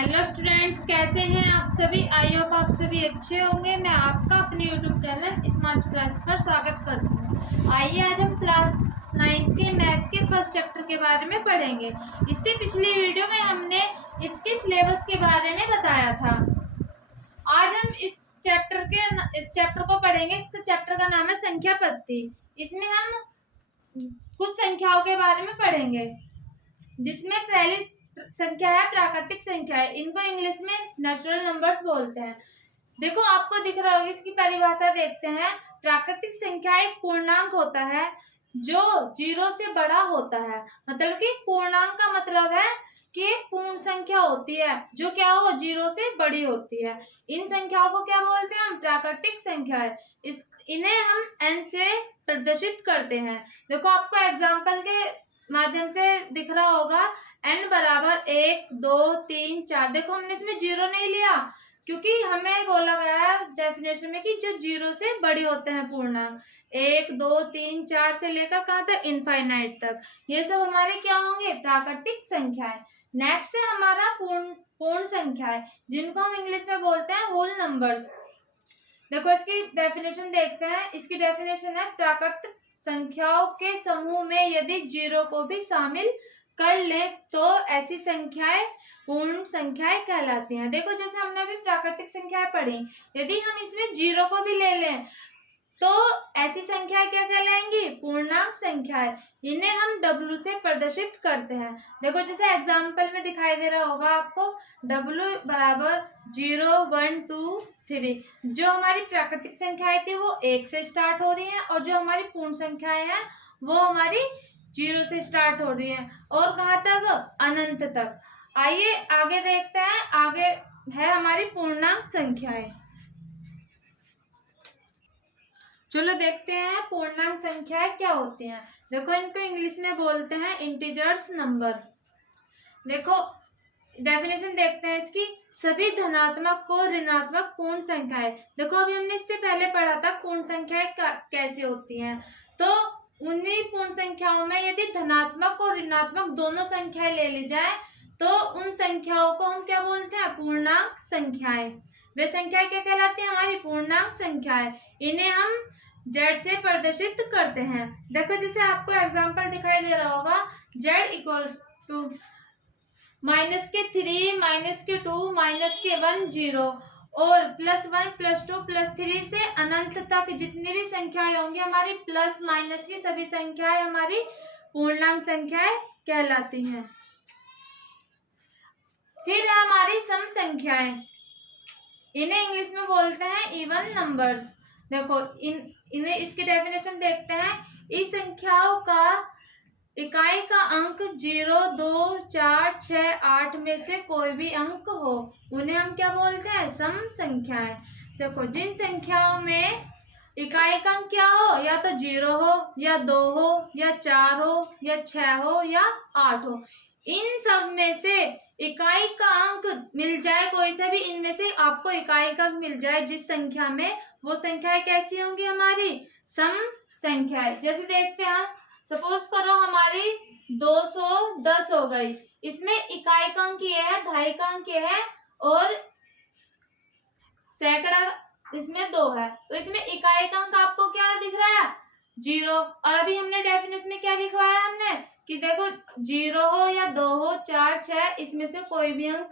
Hello students, कैसे हैं आप सभी। आई होप आप सभी अच्छे होंगे। मैं आपका अपने यूट्यूब चैनल स्मार्ट क्लास पर स्वागत करती हूँ। आइए आज हम क्लास 9 के मैथ के फर्स्ट चैप्टर के बारे में पढ़ेंगे। इससे पिछली वीडियो में हमने इसके सिलेबस के बारे में बताया था। आज हम इस चैप्टर को पढ़ेंगे। इस चैप्टर का नाम है संख्या पद्धति। इसमें हम कुछ संख्याओं के बारे में पढ़ेंगे, जिसमें पहली संख्या है प्राकृतिक संख्या है। इनको इंग्लिश में नेचुरल नंबर्स बोलते हैं। देखो, आपको दिख रहा होगा, इसकी परिभाषा देखते हैं। प्राकृतिक संख्या एक पूर्णांक होता है जो 0 से बड़ा होता है। मतलब कि पूर्णांक का मतलब है कि एक पूर्ण संख्या होती है जो क्या हो 0 से बड़ी होती है। इन संख्याओं को क्या बोलते हैं हम? प्राकृतिक संख्या है। इन्हें हम n से प्रदर्शित करते हैं। देखो, आपको एग्जाम्पल के माध्यम से दिख रहा होगा n बराबर 1 2 3 4। देखो, हमने इसमें 0 नहीं लिया क्योंकि हमें बोला गया है डेफिनेशन में कि जो 0 से बड़ी होते हैं पूर्णांक, 1 2 3 4 से लेकर कहाँ तक, इनफाइनाइट तक, ये सब हमारे क्या होंगे? प्राकृतिक संख्याएं। नेक्स्ट है हमारा पूर्ण संख्या है, जिनको हम इंग्लिश में बोलते हैं होल नंबर्स। देखो, इसकी डेफिनेशन देखते हैं। इसकी डेफिनेशन है प्राकृतिक संख्याओं के समूह में यदि 0 को भी शामिल कर ले तो ऐसी संख्याएं पूर्ण संख्याएं कहलाती हैं। देखो, जैसे हमने अभी प्राकृतिक संख्याएं पढ़ी, यदि हम इसमें 0 को भी ले लें तो ऐसी संख्याएं क्या कहलाएंगी? पूर्णांक संख्याएं। इन्हें हम W से प्रदर्शित करते हैं। देखो, जैसे एग्जाम्पल में दिखाई दे रहा होगा आपको, W बराबर 0 1 2 3। जो हमारी प्राकृतिक संख्याएं थी वो 1 से स्टार्ट हो रही हैं, और जो हमारी पूर्ण संख्याएं हैं वो हमारी 0 से स्टार्ट हो रही है, और कहाँ तक? अनंत तक। आइए आगे देखते हैं। आगे है हमारी पूर्णांक संख्याएं। चलो देखते हैं पूर्णांक संख्याएं क्या होती हैं। देखो, इनको इंग्लिश में बोलते हैं इंटीजर्स नंबर। देखो, डेफिनेशन देखते हैं इसकी। सभी धनात्मक को ऋणात्मक पूर्ण संख्याएं। देखो, अभी हमने इससे पहले पढ़ा था पूर्ण संख्याएं कैसे होती हैं। तो उन्हीं पूर्ण संख्याओं में यदि धनात्मक और ऋणात्मक दोनों संख्याएं ले ली जाए तो उन संख्याओं को हम क्या बोलते हैं? पूर्णांक संख्याएं। वे संख्याएं क्या कहलाती हैं? हमारी पूर्णांक संख्याएं। इन्हें हम z से प्रदर्शित करते हैं। देखो, जैसे आपको एग्जांपल दिखाई दे रहा होगा, z इक्वल्स टू -3 -2 -1 0, और +1 +2 +3 से अनंत तक जितनी भी संख्याएं होंगी हमारी प्लस माइनस की सभी संख्याएं हमारी पूर्णांक संख्याएं कहलाती हैं। फिर है हमारी सम संख्याएं। इन्हें इंग्लिश में बोलते हैं इवन नंबर्स। देखो, इन्हें इसकी डेफिनेशन देखते हैं। इस संख्याओं का इकाई का अंक 0 2 4 6 8 में से कोई भी अंक हो उन्हें हम क्या बोलते हैं? सम संख्याएं। देखो, जिन संख्याओं में इकाई का अंक क्या हो, या तो 0 हो या 2 हो या 4 हो या 6 हो या 8 हो, इन सब में से इकाई का अंक मिल जाए कोई सा भी, इनमें से आपको इकाई का अंक मिल जाए जिस संख्या में, वो संख्याएं कैसी होंगी? हमारी सम संख्याएं। जैसे देखते हैं हम, सपोज करो हमारी 210 हो गई। इसमें इकाई का अंक ये है, दहाई का अंक ये है, और सैकड़ा इसमें 2 है। तो इसमें इकाई का अंक आपको क्या दिख रहा है? 0। और अभी हमने डेफिनेशन में क्या लिखवाया हमने कि देखो, 0 हो या 2 हो 4 6, इसमें से कोई भी अंक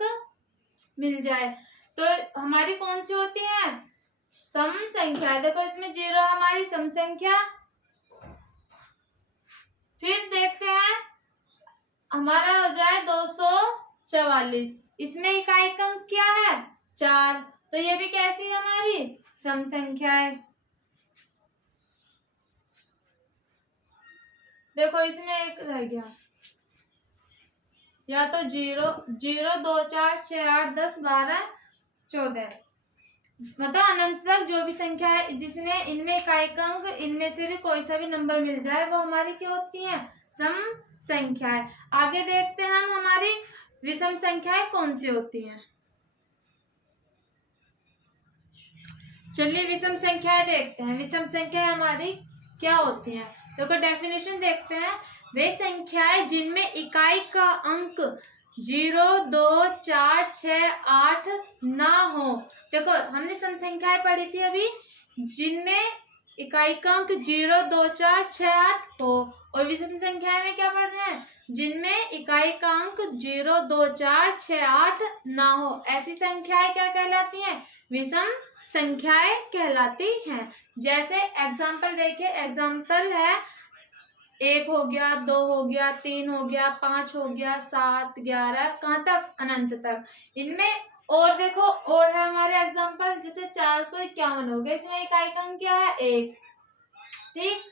मिल जाए तो हमारी कौन सी होती है? सम संख्या। देखो, इसमें 0 हमारी सम संख्या। फिर देखते हैं, हमारा हो जाए 244। इसमें इकाई का अंक क्या है? 4। तो ये भी कैसी है? हमारी सम संख्या है। देखो, इसमें एक रह गया, या तो 0 0 2 4 6 8 10 12 14, मतलब अनंत तक जो भी संख्या है जिसमें इनमें इकाई का अंक इनमें से भी कोई सा भी नंबर मिल जाए वो हमारी क्या होती है? सम संख्याएं। आगे देखते हैं हम हमारी विषम संख्याएं कौन सी होती हैं। चलिए विषम संख्याएं देखते हैं। विषम संख्याएं हमारी क्या होती हैं? देखो, डेफिनेशन देखते हैं। वे संख्याएं जिनमें इकाई का अंक 0, 2, 4, 6, 8 ना हो। देखो हमने सम संख्याएं पढ़ी थी अभी, जिनमें इकाइकांक 0, 2, 4, 6, 8 हो, और विषम संख्याएं में क्या पढ़ रहे हैं, जिनमें इकाइकांक 0, 2, 4, 6, 8 ना हो। ऐसी संख्याएं क्या कहलाती हैं, विषम संख्याएं कहलाती हैं। जैसे एग्जाम्पल देखिए, एग्जाम्पल है 1 हो गया, 2 हो गया, 3 हो गया, 5 हो गया, 7, 11, कहाँ तक, अनंत तक। इनमें और देखो, और है हमारे एग्जाम्पल, जैसे 451 हो गया, इसमें इकाइकांक क्या है, 1, ठीक।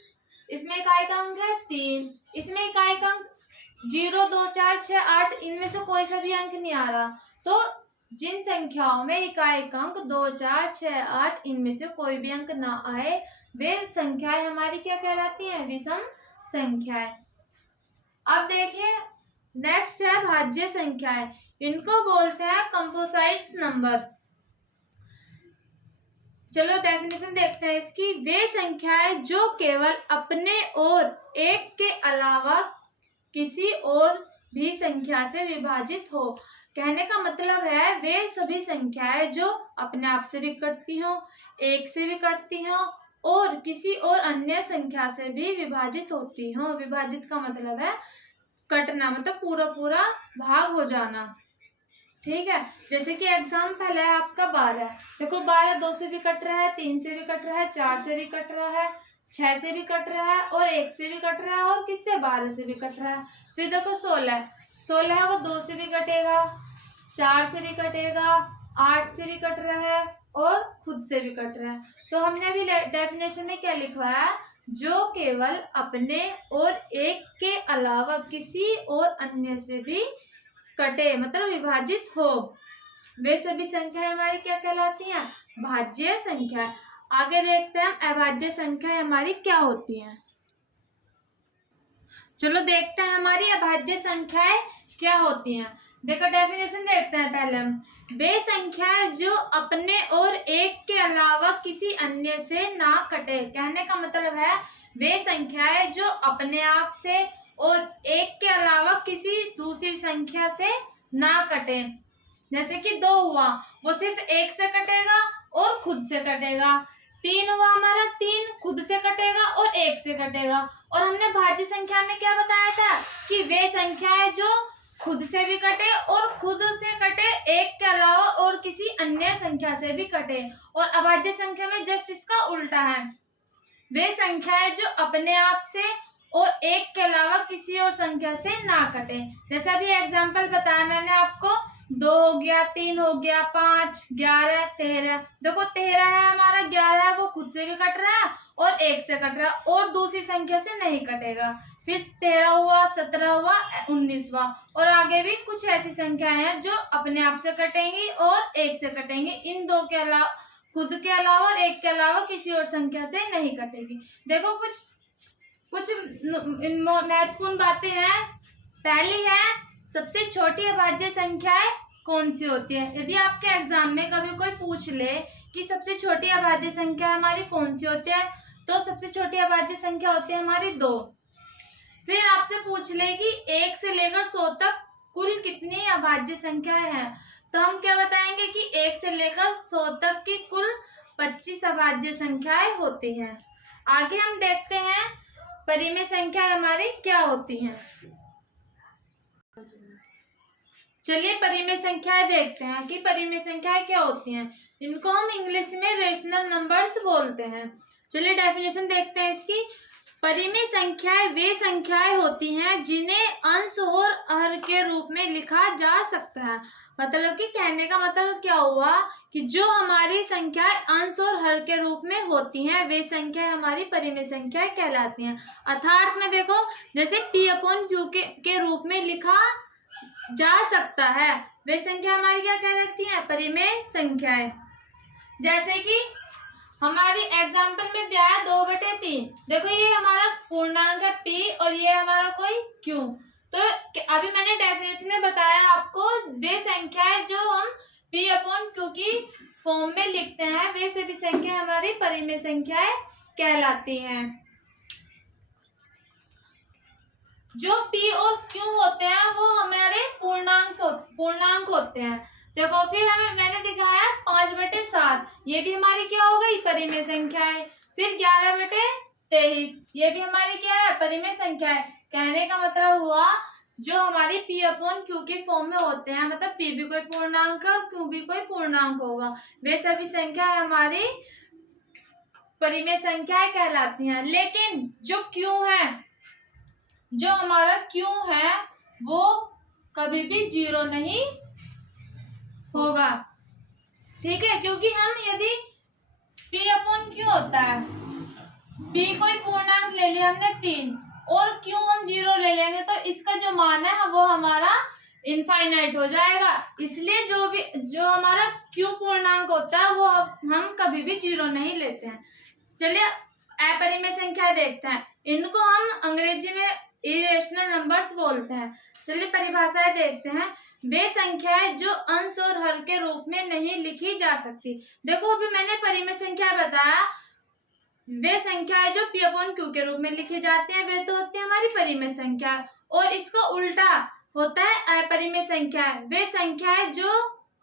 इसमें इकाइकांक है 3, इसमें इकाइकांक 0, 2, 4, 6, 8, इनमें से कोई सा भी अंक नहीं आ रहा। तो जिन संख्याओं में इकाइकांक 2, 4, 6, 8 इनमें से कोई भी अंक ना आए, वे संख्याएं हमारी क्या कहलाती हैं, विषम संख्याएं। अब देखिए नेक्स्ट है भाज्य संख्याएं, इनको बोलते हैं कंपोजिट्स नंबर। चलो डेफिनेशन देखते हैं इसकी। वे संख्याएं जो केवल अपने और एक के अलावा किसी और भी संख्या से विभाजित हो। कहने का मतलब है वे सभी संख्याएं जो अपने आप से भी कटती हो, एक से भी कटती हो, और किसी और अन्य संख्या से भी विभाजित होती हो। विभाजित का मतलब है कटना, मतलब पूरा पूरा भाग हो जाना, ठीक है। जैसे कि एग्जाम्पल है आपका 12। देखो 12 2 से भी कट रहा है, 3 से भी कट रहा है, 4 से भी कट रहा है, 6 से भी कट रहा है, और 1 से भी कट रहा है, और किससे, 12 से भी कट रहा है। फिर देखो 16 है, वो 2 से भी कटेगा, 4 से भी कटेगा, 8 से भी कट रहा है, और खुद से भी कट रहा है। तो हमने अभी डेफिनेशन में क्या लिखवाया, जो केवल अपने और एक के अलावा किसी और अन्य से भी कटे, मतलब विभाजित हो, वे सभी संख्याएं हमारी क्या कहलाती हैं, भाज्य संख्या। आगे देखते हैं हम अभाज्य संख्याएं हमारी क्या होती हैं। चलो देखते हैं हमारी अभाज्य संख्याएं क्या होती हैं। देखो डेफिनेशन देखते हैं पहले हम। वे संख्याएं जो अपने और एक के अलावा किसी अन्य से ना कटे। कहने का मतलब है वे संख्याएं जो अपने आप से और एक के अलावा किसी दूसरी संख्या से ना कटे। जैसे कि 2 हुआ, वो सिर्फ 1 से कटेगा और खुद से कटेगा। 3 हुआ हमारा, 3 खुद से कटेगा और 1 से कटेगा। और हमने भाज्य संख्या में क्या बताया था कि वे संख्याएं जो खुद से भी कटे और खुद से कटे एक के अलावा और किसी अन्य संख्या से भी कटे। और अभाज्य संख्या में जस्ट इसका उल्टा है, वे संख्याएं जो अपने आप से और एक के अलावा किसी और संख्या से ना कटे। जैसे अभी एग्जाम्पल बताया मैंने आपको, 2 हो गया, 3 हो गया, 5, 11, 13। देखो 13 है हमारा, 11 है वो खुद से भी कट रहा है और 1 से कट रहा है, और दूसरी संख्या से नहीं कटेगा। फिर 13 हुआ, 17 हुआ, 19 हुआ, और आगे भी कुछ ऐसी संख्याएं हैं जो अपने आप से कटेंगी और 1 से कटेंगी। इन दो के अलावा, खुद के अलावा और 1 के अलावा किसी और संख्या से नहीं कटेगी। देखो कुछ महत्वपूर्ण बातें हैं। पहली है, सबसे छोटी अभाज्य संख्याएं कौन सी होती है। यदि आपके एग्जाम में कभी कोई पूछ ले कि सबसे छोटी अभाज्य संख्या हमारी कौन सी होती है, तो सबसे छोटी अभाज्य संख्या होती है हमारी 2। फिर आपसे पूछ ले कि 1 से लेकर 100 तक कुल कितनी अभाज्य संख्याएं हैं, तो हम क्या बताएंगे कि 1 से लेकर 100 तक की कुल 25 अभाज्य संख्याएं होती हैं। आगे हम देखते हैं परिमेय संख्या हमारी क्या होती हैं। चलिए परिमेय संख्याएं देखते हैं कि परिमेय संख्याएं क्या होती हैं। इनको हम इंग्लिश में रेशनल नंबर्स बोलते हैं। चलिए डेफिनेशन देखते हैं इसकी। परिमेय संख्याएं वे संख्याएं होती हैं जिन्हें अंश और हर के रूप में लिखा जा सकता है। मतलब कि कहने का मतलब क्या हुआ कि जो हमारी संख्याएं अंश और हर के रूप में होती हैं वे संख्याएं हमारी परिमेय संख्याएं कहलाती हैं। अर्थात में देखो जैसे P/Q के रूप में लिखा जा सकता है, वे संख्या हमारी क्या कहलाती हैं, परिमेय संख्याएं। जैसे कि हमारी एग्जाम्पल में दिया है 2/3। देखो ये हमारा पूर्णांक है P और ये हमारा कोई Q। तो अभी मैंने डेफिनेशन में बताया आपको, वे संख्याएं जो हम P/Q की फॉर्म में लिखते हैं वे सभी संख्या हमारी परिमेय संख्याएं कहलाती हैं। जो p और q होते हैं वो हमारे पूर्णांक होते हैं। देखो फिर मैंने दिखाया 5/7, ये भी हमारी क्या हो गई, परिमेय संख्या है। फिर 11/23, ये भी हमारी क्या है, परिमेय संख्या है। कहने का मतलब हुआ जो हमारी p/q के फॉर्म में होते हैं, मतलब p भी कोई पूर्णांक है और q भी कोई पूर्णांक होगा, वे सभी संख्या हमारी परिमेय संख्याएं कहलाती हैं। लेकिन जो q है, जो हमारा q है वो कभी भी 0 नहीं होगा, ठीक है। क्योंकि हम यदि p/q होता है, p कोई पूर्णांक ले लिया हमने 3 और q हम 0 ले लेंगे तो इसका जो मान है वो हमारा इनफाइनाइट हो जाएगा। इसलिए जो हमारा q पूर्णांक होता है वो हम कभी भी 0 नहीं लेते हैं। चलिए अपरिमेय संख्या देखते हैं, इनको हम अंग्रेजी में इरेशनल नंबर्स बोलते हैं। चलिए परिभाषाएं देखते हैं। वे संख्याएं जो अंश और हर के रूप में नहीं लिखी जा सकती। देखो अभी मैंने परिमेय संख्या बताया, वे संख्याएं जो p/q के रूप में लिखी जाती हैं वे तो होती है हमारी परिमेय संख्या, और इसका उल्टा होता है अपरिमेय संख्या। वे संख्याएं जो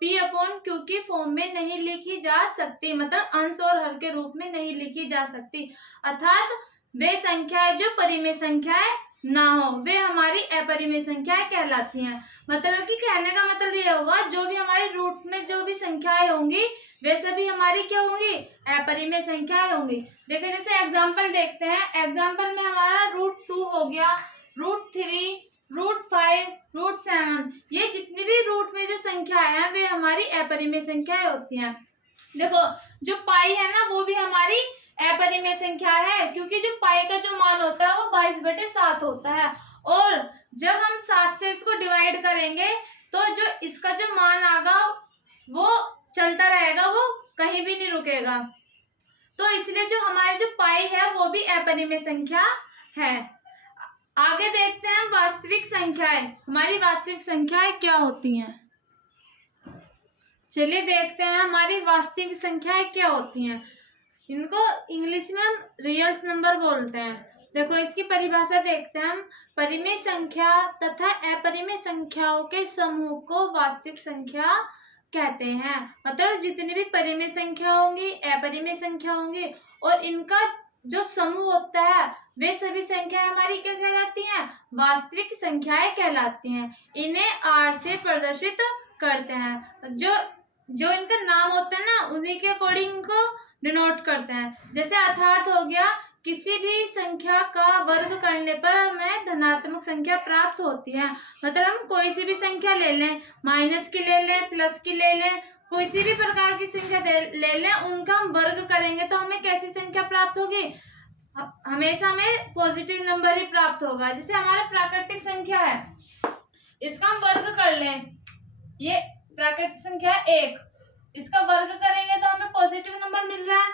p/q की फॉर्म में नहीं लिखी जा सकती, मतलब अंश और हर के रूप में नहीं लिखी जा सकती, अर्थात वे संख्याएं जो परिमेय संख्याएं ना हो वे हमारी अपरिमेय संख्याएं कहलाती हैं। मतलब कि कहने का मतलब ये होगा जो भी हमारे रूट में जो भी संख्याएं होंगी वे सभी हमारी क्या होंगी, अपरिमेय संख्याएं होंगी। देखिए जैसे एग्जांपल देखते हैं। एग्जांपल में हमारा √2 हो गया, √3, √5, √7, ये जितनी भी रूट में जो संख्याएं हैं वे हमारी अपरिमेय संख्याएं होती हैं। देखो जो पाई है ना वो भी हमारी अपरिमेय संख्या है, क्योंकि जो पाई का जो मान होता है वो 22/7 होता है, और जब हम 7 से इसको डिवाइड करेंगे तो जो इसका जो मान आएगा वो चलता रहेगा, वो कहीं भी नहीं रुकेगा। तो इसलिए जो हमारी जो पाई है वो भी अपरिमेय संख्या है। आगे देखते हैं वास्तविक संख्याएं। हमारी वास्तविक संख्याएं क्या होती हैं, चलिए देखते हैं हमारी वास्तविक संख्याएं क्या होती हैं। इनको इंग्लिश में हम रियल्स नंबर बोलते हैं। देखो इसकी परिभाषा देखते हैं हम। परिमेय संख्या तथा अपरिमेय संख्याओं के समूह को वास्तविक संख्या कहते हैं। मतलब जितनी भी परिमेय संख्या होंगी, अपरिमेय संख्या होंगी, और इनका जो समूह होता है वे सभी संख्याएं हमारी क्या कहलाती हैं, वास्तविक संख्याएं कहलाती हैं। इन्हें R से प्रदर्शित करते हैं। जो इनका नाम होता है ना उन्हीं के अकॉर्डिंग इनको डिनोट करते हैं। जैसे अर्थात हो गया, किसी भी संख्या का वर्ग करने पर हमें धनात्मक संख्या प्राप्त होती है। मतलब हम कोई सी भी संख्या ले लें, माइनस की ले लें, प्लस की ले लें, कोई सी भी प्रकार की संख्या ले लें, उनका हम वर्ग करेंगे तो हमें कैसी संख्या प्राप्त होगी, हमेशा हमें पॉजिटिव नंबर ही प्राप्त होगा। जैसे हमारा प्राकृतिक संख्या है, इसका हम वर्ग कर लें, ये प्राकृतिक संख्या 1, इसका वर्ग करेंगे तो हमें पॉजिटिव नंबर मिल रहा है।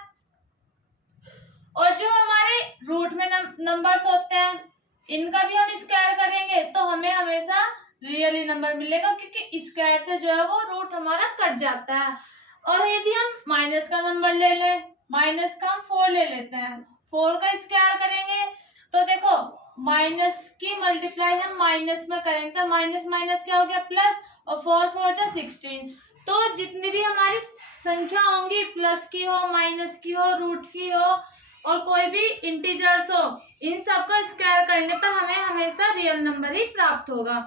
और जो हमारे रूट में नंबर्स होते हैं इनका भी हम स्क्वायर करेंगे तो हमें हमेशा रियली नंबर मिलेगा, क्योंकि स्क्वायर से जो है वो रूट हमारा कट जाता है। और यदि हम माइनस का नंबर ले लें, माइनस का हम 4 ले लेते हैं, 4 का स्क्वायर करेंगे तो देखो माइनस की मल्टीप्लाई हम माइनस में करेंगे तो माइनस माइनस क्या हो गया प्लस, और 4 4 जा 16। तो जितनी भी हमारी संख्या होंगी, प्लस की हो, माइनस की हो, रूट की हो, और कोई भी इंटीजर्स हो, इन सबका स्क्वायर करने पर हमें हमेशा रियल नंबर ही प्राप्त होगा।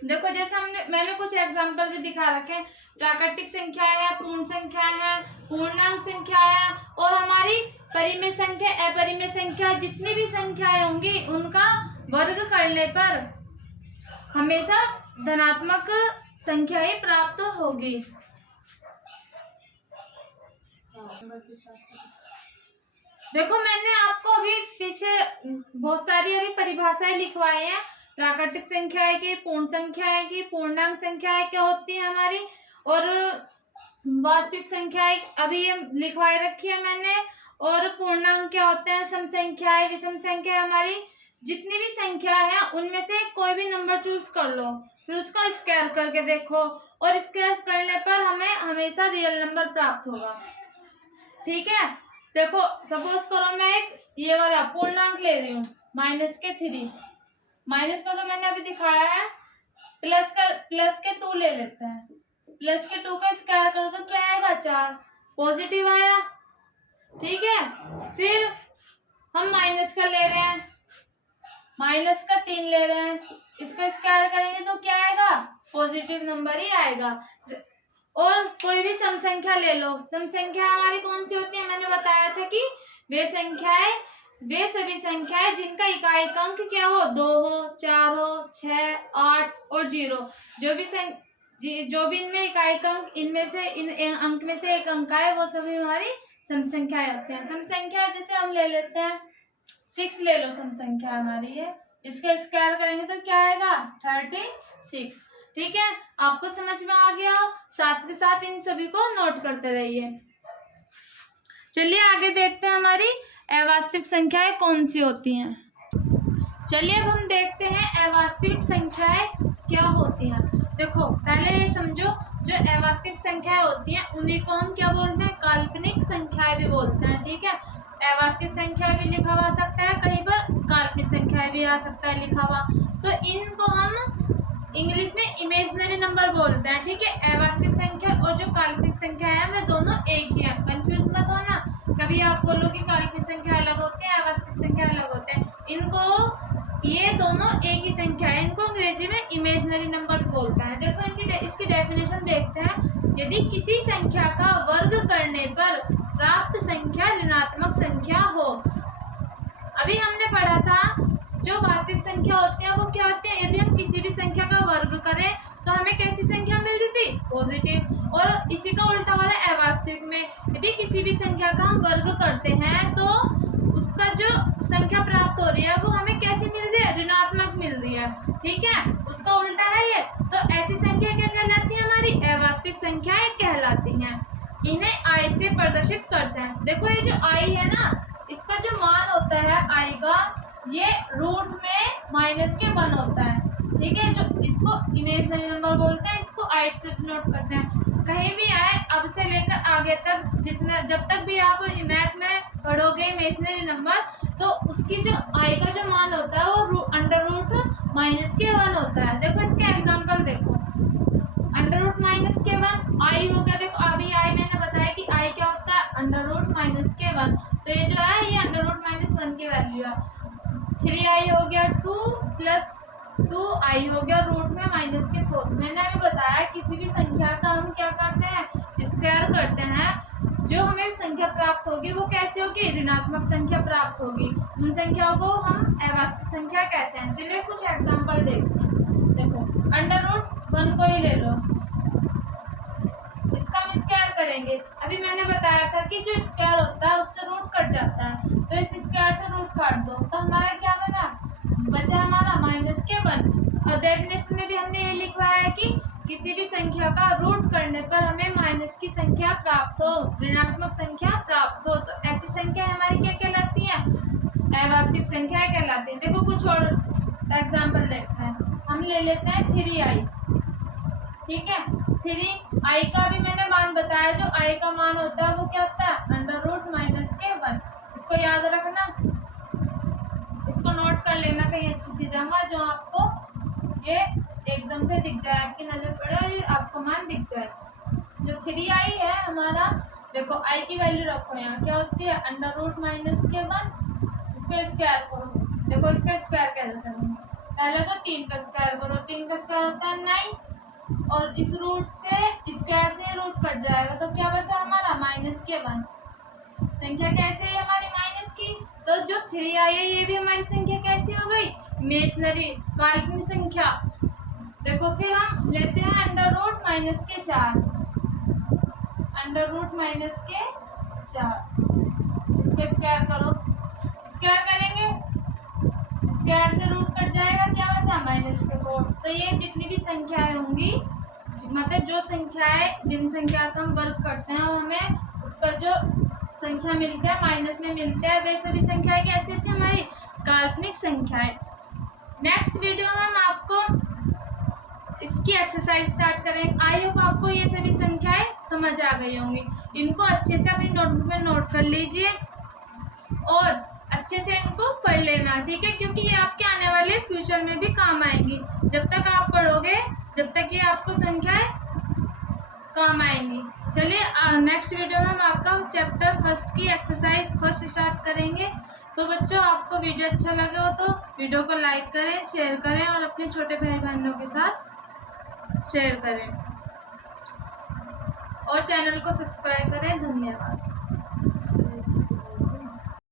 देखो जैसे मैंने कुछ एग्जांपल भी दिखा रखे हैं। प्राकृतिक संख्या है, पूर्ण संख्या है, पूर्णांक संख्या है, और हमारी परिमेय संख्या, अपरिमेय संख्या, जितनी भी संख्याएं होंगी उनका वर्ग करने पर हमेशा धनात्मक संख्या ही प्राप्त होगी। देखो मैंने आपको अभी पीछे बहुत सारी अभी परिभाषाएं लिखवाई हैं। प्राकृतिक संख्याएं की, पूर्ण संख्याएं की, पूर्णांक संख्याएं क्या होती है हमारी, और वास्तविक संख्याएं अभी ये लिखवाई रखी है मैंने, और पूर्णांक क्या होते हैं, सम संख्याएं, विषम संख्या। हमारी जितनी भी संख्या है उनमें से कोई भी नंबर चूज कर लो, फिर उसका स्क्वायर करके देखो, और स्क्वायर करने पर हमें हमेशा रियल नंबर प्राप्त होगा। ठीक है, देखो सपोज करो मैं एक ये वाला पूर्णांक ले रही हूँ -3, माइनस का तो मैंने अभी दिखाया है, प्लस के 2 ले लेते हैं। प्लस के 2 का स्क्वायर करो तो क्या आएगा 4, पॉजिटिव आया। ठीक है, फिर हम माइनस का ले रहे हैं, माइनस का 3 ले रहे हैं, इसका स्क्वायर करेंगे तो क्या आएगा, पॉजिटिव नंबर ही आएगा। और कोई भी सम संख्या ले लो, सम संख्या हमारी कौन सी होती है, मैंने बताया था कि वे सभी संख्याएं जिनका इकाई अंक क्या हो, 2 हो, 4 हो, 6, 8 और 0। जो भी इनमें इकाई अंक, इनमें से इन अंक में से एक अंक आए, वो सभी हमारी सम संख्याएं होती हैं। सम संख्या जैसे हम ले लेते हैं 6 ले लो, सम संख्या हमारी है, इसका स्क्वायर करेंगे तो क्या आएगा 36। ठीक है, आपको समझ में आ गया हो, साथ के साथ इन सभी को नोट करते रहिए। चलिए आगे देखते हैं हमारी अवास्तविक संख्याएं कौन सी होती हैं। चलिए अब हम देखते हैं अवास्तविक संख्याएं क्या होती हैं। देखो पहले ये समझो, जो अवास्तविक संख्याएं होती हैं उन्हीं को हम क्या बोलते हैं, काल्पनिक संख्याएं भी बोलते हैं। ठीक है, अवास्तविक संख्या भी लिखा हुआ सकता है कहीं पर, काल्पनिक संख्याएं भी आ सकता है लिखा हुआ, तो इनको हम इंग्लिश में इमेजिनरी नंबर बोलते हैं। ठीक है, अवास्तविक संख्या और जो काल्पनिक संख्या है वे दोनों एक ही है, कंफ्यूज मत होना। कभी आप बोलो कि काल्पनिक संख्या अलग होते हैं, अवास्तविक संख्या अलग होते हैं, इनको ये दोनों एक ही संख्या है, इनको अंग्रेजी में इमेजिनरी नंबर बोलता है। देखो इसकी डेफिनेशन देखते हैं। यदि किसी संख्या का वर्ग करने पर प्राप्त संख्या ऋणात्मक संख्या हो। अभी हमने पढ़ा था जो वास्तविक संख्या होती है वो क्या होती है, यदि हम किसी भी संख्या का वर्ग करें तो हमें कैसी संख्या मिल रही थी, पॉजिटिव। और इसी का उल्टा हो रहा है अवास्तविक में, यदि किसी भी संख्या का हम वर्ग करते हैं तो उसका जो संख्या प्राप्त हो रही है वो हमें कैसी मिल रही है, ऋणात्मक मिल रही है। ठीक है, उसका उल्टा है ये, तो ऐसी संख्या क्या कहलाती है, हमारी अवास्तविक संख्याएं कहलाती हैं। इन्हें आई से प्रदर्शित करते हैं। देखो ये जो आई है ना, इसका जो मान होता है आई का, ये रूट में -1 होता है। ठीक है, जो इसको इमेजिनरी नंबर बोलते हैं, इसको आई से नोट करते हैं। कहीं भी आए अब से लेकर आगे तक, जब तक भी आप मैथ में पढ़ोगे इमेजिनरी नंबर, तो उसकी जो आई का जो मान होता है वो √-1 होता है। देखो इसके एग्जाम्पल देखो, √-1 आई हो गया। देखो अभी आई मैंने बताया कि आई क्या होता है, √-1, तो ये जो है ये √-1 की वैल्यू है। 3i हो गया 2 + 2i हो गया रूट में -4। मैंने अभी बताया किसी भी संख्या का हम क्या करते हैं, स्क्वायर करते हैं, जो हमें संख्या प्राप्त होगी वो कैसी होगी, ऋणात्मक संख्या प्राप्त होगी। उन संख्याओं को हम अवास्तविक संख्या कहते हैं। चलिए कुछ एग्जाम्पल देखो √1 को ही ले लो, इसका हम स्क्वायर करेंगे। अभी मैंने बताया था कि जो स्क्वायर होता है उससे रूट कट जाता है, तो इस स्क्वायर से रूट काट दो तो हमारा क्या बचा हमारा -1। और डेफिनेशन में भी हमने ये लिखवाया है कि किसी भी संख्या का रूट करने पर हमें माइनस की संख्या प्राप्त हो, ऋणात्मक संख्या प्राप्त हो, तो ऐसी संख्या हमारी क्या कहलाती है, अवास्तविक संख्या कहलाती है। देखो कुछ और एग्जाम्पल देखते हैं, हम ले लेते हैं 3i। ठीक है, 3i का भी मैंने मान बताया, जो i का मान होता है वो क्या होता है, √-1। इसको याद रखना, इसको नोट कर लेना कहीं अच्छी सी जगह, जो आपको ये एकदम से दिख जाए, आपकी नजर पड़े और ये आपको मान दिख जाए। जो 3i है हमारा, देखो i की वैल्यू रखो यहाँ, क्या होती है √-1, इसका स्क्वायर करो। देखो इसका स्क्वायर कैसे करेंगे, पहले तो 3 का स्क्वायर करो, 3 का स्क्वायर होता है 9, और इस रूट से स्क्वायर से रूट कट जाएगा तो क्या बचा हमारा -1। संख्या कैसे है हमारी माइनस की, तो जो 3i है ये भी हमारी संख्या कैसी हो गई, इमेजिनरी काल्पनिक संख्या। देखो फिर हम लेते हैं √-4, इसको स्क्वायर करो, स्क्वायर करेंगे, स्क्वायर से रूट कट जाएगा, क्या बचा -4। तो ये जितनी भी संख्याएं होंगी, मतलब जो संख्याएं जिन संख्या का हम वर्ग करते हैं हमें उसका जो संख्या मिलता है माइनस में मिलता है, वे सभी संख्याएं कैसी होती है, हमारी काल्पनिक संख्याएं। नेक्स्ट वीडियो में हम आपको इसकी एक्सरसाइज स्टार्ट करेंगे। आई होप आपको ये सभी संख्याएं समझ आ गई होंगी। इनको अच्छे से अपनी नोटबुक में नोट कर लीजिए और अच्छे से इनको पढ़ लेना, ठीक है, क्योंकि ये आपके आने वाले फ्यूचर में भी काम आएंगी। जब तक आप पढ़ोगे, जब तक ये आपको संख्याएं काम आएंगी। चलिए नेक्स्ट वीडियो में हम आपका चैप्टर फर्स्ट की एक्सरसाइज फर्स्ट स्टार्ट करेंगे। तो बच्चों, आपको वीडियो अच्छा लगे हो तो वीडियो को लाइक करें, शेयर करें और अपने छोटे भाई बहनों के साथ शेयर करें और चैनल को सब्सक्राइब करें। धन्यवाद।